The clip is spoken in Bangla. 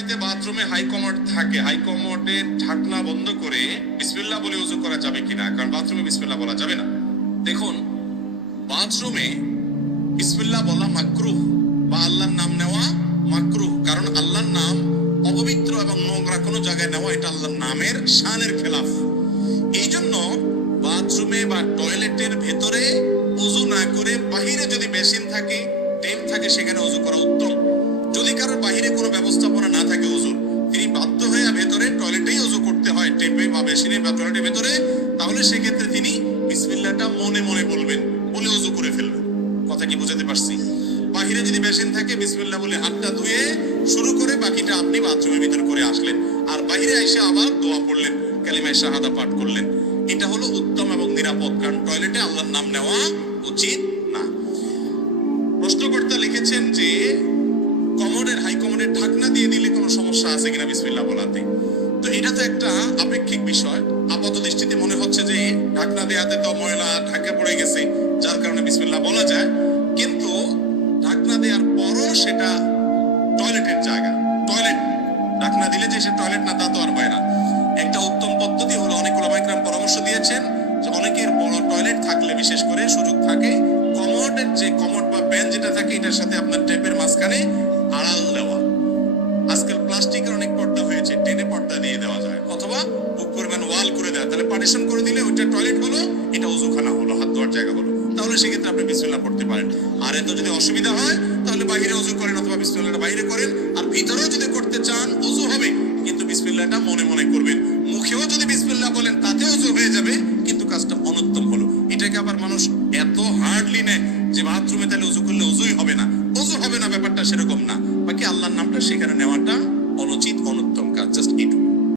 বাড়িতে বাথরুমে হাই কমোড থাকে, হাই কমোডের ঢাকনা বন্ধ করে বিসমিল্লাহ বলে ওযু করা যাবে কিনা? কারণ বাথরুমে বিসমিল্লাহ বলা যাবে না। দেখুন, বাথরুমে বিসমিল্লাহ বলা মাকরুহ বা আল্লাহর নাম নেওয়া মাকরুহ, কারণ আল্লাহর নাম অপবিত্র এবং নোংরা কোনো জায়গায় নেওয়া এটা আল্লাহর নামের শানের খেলাফ। এই জন্য বাথরুমে বা টয়লেটের ভেতরে ওযু না করে বাহিরে যদি বেসিন থাকে, টেপ থাকে, সেখানে ওযু করা উত্তম। যদি কারোর বাহিরে কোনো ব্যবস্থাপনা না থাকে ওযুর, তিনি বাধ্য হয়ে ভেতরে টয়লেটেই ওযু করতে হয়, টেপে বা বেসিনে বা টয়লেটের ভেতরে, তাহলে সেক্ষেত্রে তিনি বিসমিল্লাহটা মনে মনে বলবেন, বলে ওযু করে ফেলবেন। কথা কি বুঝাতে পারছি? বাহিরে যদি বেসিন থাকে বিসমিল্লাহ বলে হাতটা ধুয়ে শুরু করে বাকিটা আপনি বাথরুমের ভিতর করে আসলেন, আর বাহিরে এসে আবার দোয়া পড়লেন, কালিমায়ে শাহাদা পাঠ করলেন। এটা হলো উত্তম এবং নিরাপদ, কারণ টয়লেটে আল্লাহর নাম নেওয়া উচিত না। প্রশ্নকর্তা লিখেছেন যে কমোডের হাই কমোডের ঢাকনা দিয়ে দিলে কোনো সমস্যা আছে কিনা বিসমিল্লাহ বলাতে। তো এটা তো একটা আপেক্ষিক বিষয়। আপাত দৃষ্টিতে মনে হচ্ছে যে ঢাকনা দেওয়াতে তো ময়লা ঢাকা পড়ে গেছে, যার কারণে বিসমিল্লাহ বলা যায়, কিন্তু ঢাকনা দেওয়ার পরও সেটা টয়লেটের জায়গা, টয়লেট ঢাকনা দিলে যে সে টয়লেট না তা তো আর হয় না। একটা উত্তম পদ্ধতি হলো, অনেক ওলামায়ে কেরাম পরামর্শ দিয়েছেন যে অনেকের বড় টয়লেট থাকলে বিশেষ করে সুযোগ থাকে, কমোডের যে কমোড বা প্যান যেটা থাকে এটার সাথে আপনার টেপের মাঝখানে আড়াল দেওয়া। আজকাল প্লাস্টিকের অনেক পর্দা হয়েছে, টেনে পর্দা দিয়ে দেওয়া যায়, অথবা বুক পরিমাণ ওয়াল করে দেওয়া, তাহলে পার্টিশন করে দিলে ওইটা টয়লেট হলো, এটা ওযুখানা হলো, হাত ধোয়ার জায়গা হলো, তাহলে সেক্ষেত্রে আপনি বিসমিল্লাহ পড়তে পারেন। আর এত যদি অসুবিধা হয় তাহলে বাইরে ওযু করেন, অথবা বিসমিল্লাহটা বাইরে করেন। আর ভিতরেও যদি করতে চান ওযু হবে, কিন্তু বিসমিল্লাহটা মনে মনে করবেন। মুখেও যদি বিসমিল্লাহ বলেন তাতে ওযু হয়ে যাবে, কিন্তু কাজটা অনুত্তম হলো। এটাকে আবার মানুষ এত হার্ডলি নেয় যে বাথরুমে তাহলে ওযু করলে ওযুই হবে না, ওযু হবে না, ব্যাপারটা সেরকম না। বাকি আল্লাহর নামটা সেখানে নেওয়াটা